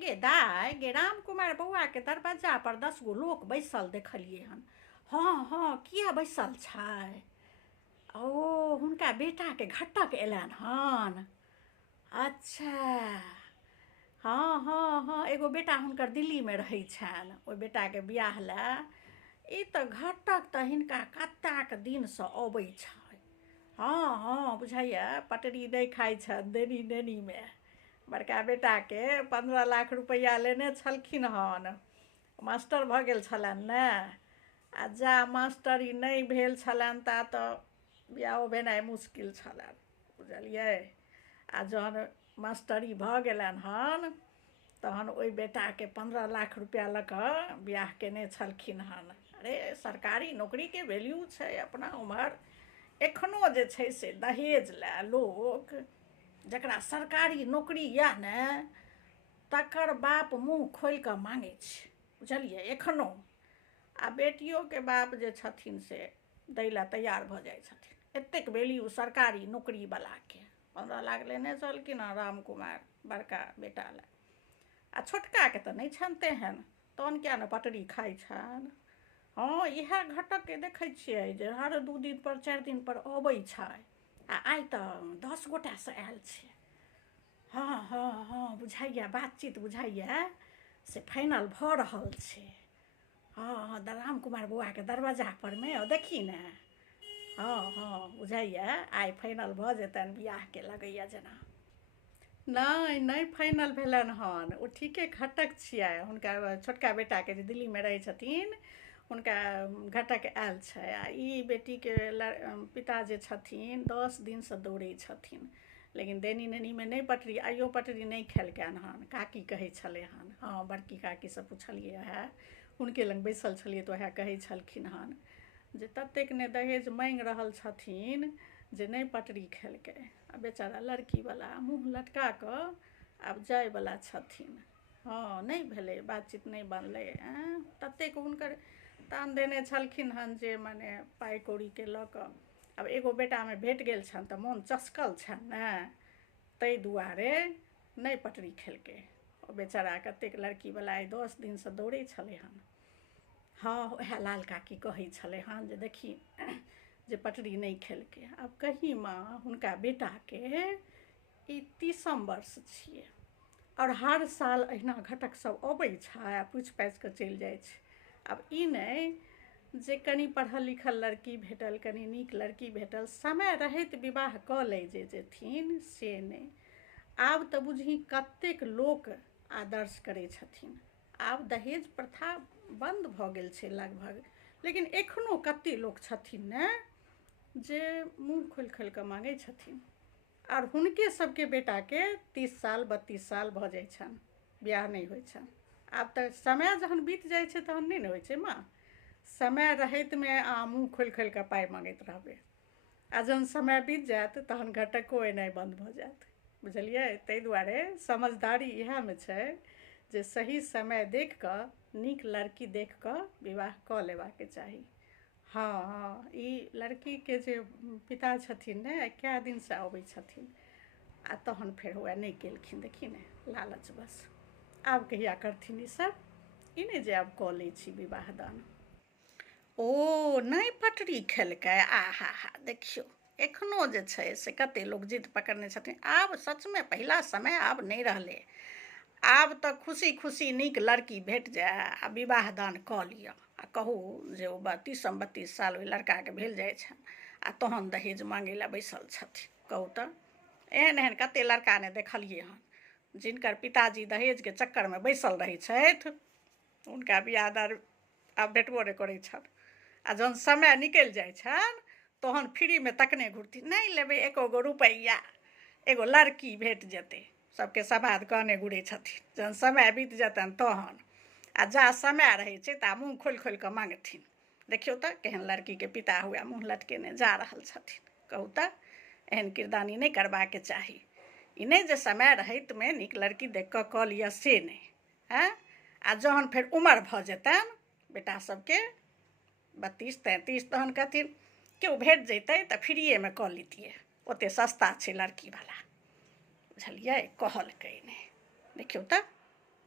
गे राम कुमार बौआ के दरवाजा पर 10 गो लोक बैसल देखलिए हन। हाँ हाँ, किया बैसल छै? ओ हुनका बेटा के घटक एलन हन। अच्छा। हाँ हाँ हाँ, एगो बेटा हुनकर दिल्ली में रहै छनि, ओहि बेटा के बियाह लए ई तऽ घटक तऽ हिनका कतेक दिन से अबै छै। हाँ हाँ, बुझाइए पटरी नहीं खाइ छनि देनी नेनी में। बड़का बेटा के 15 लाख रुपया लेने छलखिन हन, मास्टर भऽ गेल छलनि ने। आ जा मास्टरी नहीं भेल छलनि ता तऽ बियाहो भेनाइ मुश्किल छलनि, बुझलियै। आ जहन मास्टरी भऽ गेलनि हन तहन ओहि बेटा के 15 लाख रुपया लऽ कऽ बियाह केने छलखिन हन। अरे सरकारी नौकरी के वैल्यू छै अपना उम्हर। एखनो जे छै से दहेज लए लोक, जकरा सरकारी नौकरी यऽ ने तकर बाप मुँह खोलि कऽ मांगै छै, बुझलियै एखनो। आ बेटियों के बाप जे छथिन से दै लए तैयार भऽ जाइ छथिन। एतेक वैल्यू सरकारी नौकरी वाला के। 15 लाख लेने छलखिन हँ राम कुमार बड़का बेटा लए। आ छोटका के तऽ नहीं छनि तेहन, तहन किया ने पटरी खाइ छनि। हाँ, इएह घटक के देखै छियै जे हर 2 दिन पर 4 दिन पर अबै छै। आ आइ तऽ 10 गोटा से आयल छै। हाँ हाँ हाँ, बुझाइए बातचीत बुझाइए से फाइनल भऽ रहल छै। हाँ हाँ, राम कुमार बौआ के दरवाजा पर में देखी ने। हाँ हाँ, बुझाइए आइ फाइनल भऽ जेतनि बियाह के, लगैए जेना। नहीं नहीं फाइनल भेलन हन, ओ ठीके घटक छियै हुनका। छोटका बेटा के जे दिल्ली में रहै छथिन हुनका घटक आयल छै। आ ई बेटी के पिता जे छथिन 10 दिन से दौड़ै छथिन, लेकिन देनी नेनी में नहीं पटरी, आइयो पटरी नहीं खेलकनि हन। काकी कहै छलै हन। हाँ, बड़की काकी से पुछलियै है, हुनके लग बैसल छलियै तऽ वएह कहै छलखिन हन जे ततेक ने दहेज मांगि रहल छथिन जे नहीं पटरी खेलकै। आ बेचारा लड़की वाला मुँह लटका कऽ आब जाय वाला छथिन। हाँ, नहीं भेलै, बातचीत नहीं बनलै। ततेक हुनकर तान देने छलखिन हन जे माने पाइ कौड़ी के लऽ कऽ। अब एगो बेटा में भेट गेल छनि तऽ मोन चस्कल छनि ने, ताहि दुआरे नहीं पटरी खेलकै। ओ बेचारा कतेक लड़की वाला आइ 10 दिन से दौड़ै छलै हन। हाँ, वएह लाल काकी कहै छलै हन जे देखी जे पटरी नहीं खेलकै। आब कही माँ, हुनका बेटा के ई 30म वर्ष छियै और हर साल अहिना घटक सब अबै छै आ पूछि पाछि कऽ चलि जाइ छै। आब ई नहीं जे कनि पढ़ल लिखल लड़की भेटल, कनि नीक लड़की भेटल, समय रहैत विवाह कऽ लै जे जेथिन से नहीं। आब तऽ बुझी कतेक लोक आदर्श करै छथिन। आब दहेज प्रथा बंद भऽ गेल छै लगभग, लेकिन एखनो कते लोक छथिन ने जे मुँह खोलि खोलि कऽ मांगै छथिन। और हुनके सबके बेटा के 30 साल 32 साल भऽ जाइ छनि, बियाह नहीं होइ छनि। आब तऽ समय जहन बीत जाइ छै तहन नहीं ने होइ छै माँ। समय रहैत में अहाँ मुँह खोलि खोलि कऽ पाइ मांगैत रहबै, आ जहन समय बीत जायत तहन घटको एनाइ बंद भऽ जायत, बुझलियै। ताहि दुआरे समझदारी इएह में छै जे सही समय देख कऽ नीक लड़की देख कऽ विवाह कऽ लेबाके चाही। हाँ हाँ, ई लड़की के जे पिता छथिन ने कए दिन से अबै छथिन आ तहन फेर हुए नहीं केलखिन, देखी ने लालच बस। आब कहिया करथिन ई सब, ई नहीं जे आब कऽ लै छी विवाह दान। ओ नहीं पटरी खेलकै, आहा हा, देखियो एखनो जे छै से कते लोग जिद पकड़ने छथिन। आब सच में पहिला समय आब नहीं रहलै। आब तऽ खुशी खुशी नीक लड़की भेट जाए आ विवाह दान कऽ लिअ आ कहू जे ओ 30-32 साल ओहि लड़का के भेल जाइ छनि आ तहन दहेज मांगै लए बैसल छथिन। कहू तऽ एहन एहन कते लड़का ने देखलियै हन जिनकर पिताजी दहेज के चक्कर में बैसल रहै छथि, हुनका बियाह दान आब भेटबो नहि करै छनि। आ जहन समय निकलि जाइ छनि तहन फ्री में तकने घुरथिन, नहीं लेबै एको गो रुपैया, एगो लड़की भेट जेतै। सबके सवाद कहने घुरै छथिन, जहन समय बीत जेतनि तहन। आ जा समय रहै छै ता मुँह खोलि खोलि कऽ मांगथिन। देखियौ तऽ केहन लड़की के पिता हुए मुँह लटकेने जा रहल छथिन। कहू तऽ एहन किरदानी नहीं करबाके चाही। ई नहीं जे समय रहैत में नीक लड़की देख कऽ कऽ लिअ, से नहीं है। आ जहन फेर उमर भऽ जेतनि बेटा सबके 32-33, तहन कहथिन केओ भेट जैतै तऽ फ्रीए में कऽ लितियै, ओते सस्ता छै लड़की वाला, बुझलियै। कहलकै नहीं, देखियौ तऽ